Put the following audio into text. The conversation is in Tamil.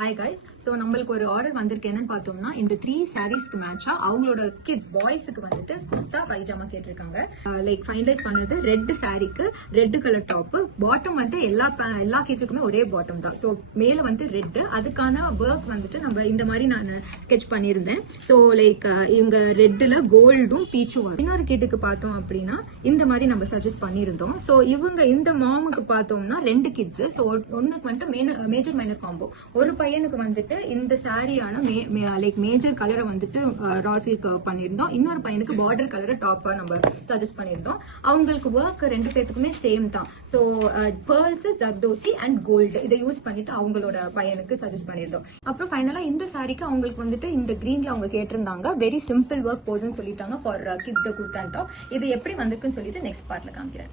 Hi guys. ஸோ நம்மளுக்கு ஒரு ஆர்டர் வந்திருக்கு. என்னன்னு பார்த்தோம்னா இந்த 3 சாரீஸ்க்கு மேட்சா அவங்களோட கிட்ஸ் பாய்ஸுக்கு வந்துட்டு குர்தா பைஜாமா கேட்டிருக்காங்க. லைக் ஃபைனலைஸ் பண்ணது ரெட் சாரீக்கு ரெட் கலர் டாப், பாட்டம் வந்துட்டு எல்லா கிட்ஸுக்குமே ஒரே பாட்டம் தான். ஸோ மேல வந்து ரெட், அதுக்கான ஒர்க் வந்துட்டு நம்ம இந்த மாதிரி நான் ஸ்கெட்ச் பண்ணியிருந்தேன். ஸோ லைக் இவங்க ரெட்டில் கோல்டும் பீச்சும் வரும். இன்னொரு கிட்டுக்கு பார்த்தோம் அப்படின்னா இந்த மாதிரி நம்ம சஜஸ்ட் பண்ணியிருந்தோம். ஸோ இவங்க இந்த மாமுக்கு பார்த்தோம்னா 2 கிட்ஸ். ஸோ ஒன்னுக்கு வந்துட்டு மேஜர் மைனர் காம்போ. ஒரு பையனுக்கு வந்துட்டு இந்த சாரியான லைக் மேஜர் கலரை வந்துட்டு ரா சில்க் பண்ணியிருந்தோம். இன்னொரு பையனுக்கு பார்டர் கலரை டாப்பா நம்ம சஜஸ்ட் பண்ணியிருந்தோம். அவங்களுக்கு ஒர்க் 2 பேத்துக்குமே சேம் தான். So pearls, zardozi and gold இதை யூஸ் பண்ணிட்டு அவங்களோட பையனுக்கு சஜஸ்ட் பண்ணியிருந்தோம். அப்புறம் ஃபைனலா இந்த சாரிக்கு அவங்களுக்கு வந்துட்டு இந்த கிரீன்ல அவங்க கேட்டிருந்தாங்க. வெரி சிம்பிள் ஒர்க் போதும்னு சொல்லிட்டாங்க for kid the kurta top. இது எப்படி வந்திருக்குன்னு சொல்லிட்டு நெக்ஸ்ட் பார்ட்ல காமிக்கிறேன்.